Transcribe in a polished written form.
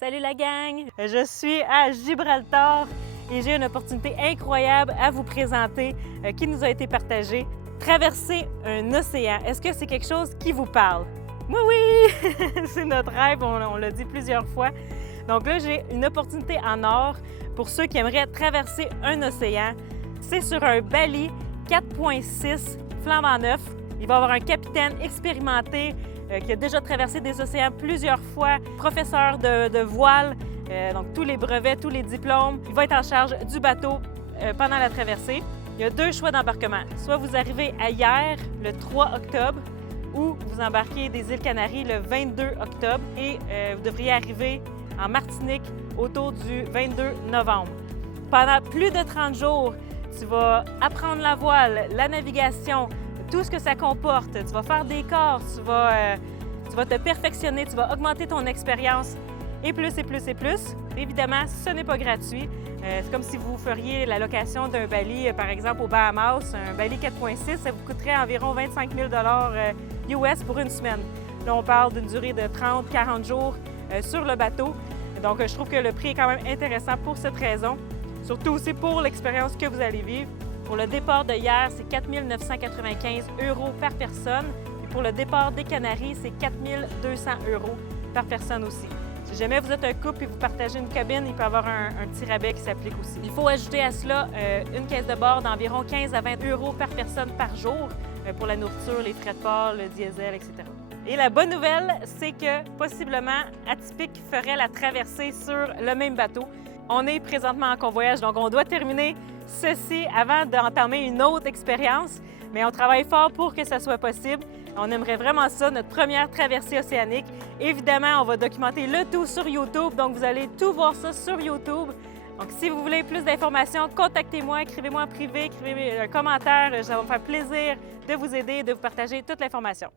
Salut la gang! Je suis à Gibraltar et j'ai une opportunité incroyable à vous présenter qui nous a été partagée. Traverser un océan, est-ce que c'est quelque chose qui vous parle? Oui, oui! C'est notre rêve, on l'a dit plusieurs fois. Donc là, j'ai une opportunité en or pour ceux qui aimeraient traverser un océan. C'est sur un Bali 4.6 flambant neuf. Il va y avoir un capitaine expérimenté qui a déjà traversé des océans plusieurs fois, professeur de voile, donc tous les brevets, tous les diplômes. Il va être en charge du bateau pendant la traversée. Il y a deux choix d'embarquement. Soit vous arrivez à Hyères le 3 octobre ou vous embarquez des îles Canaries le 22 octobre et vous devriez arriver en Martinique autour du 22 novembre. Pendant plus de 30 jours, tu vas apprendre la voile, la navigation, tout ce que ça comporte. Tu vas faire des courses, tu vas te perfectionner, tu vas augmenter ton expérience et plus et plus et plus. Évidemment, ce n'est pas gratuit. C'est comme si vous feriez la location d'un Bali, par exemple, aux Bahamas. Un Bali 4.6, ça vous coûterait environ 25 000 US pour une semaine. Là, on parle d'une durée de 30-40 jours sur le bateau. Donc, je trouve que le prix est quand même intéressant pour cette raison. Surtout aussi pour l'expérience que vous allez vivre. Pour le départ de Hyères, c'est 4 995 € par personne. Et pour le départ des Canaries, c'est 4 200 € par personne aussi. Si jamais vous êtes un couple et vous partagez une cabine, il peut y avoir un petit rabais qui s'applique aussi. Il faut ajouter à cela une caisse de bord d'environ 15 à 20 € par personne par jour pour la nourriture, les frais de port, le diesel, etc. Et la bonne nouvelle, c'est que possiblement Atypique ferait la traversée sur le même bateau. On est présentement en convoyage, donc on doit terminer ceci avant d'entamer une autre expérience, mais on travaille fort pour que ça soit possible. On aimerait vraiment ça, notre première traversée océanique. Évidemment, on va documenter le tout sur YouTube, donc vous allez tout voir ça sur YouTube. Donc si vous voulez plus d'informations, contactez-moi, écrivez-moi en privé, écrivez un commentaire, ça va me faire plaisir de vous aider, de vous partager toute l'information.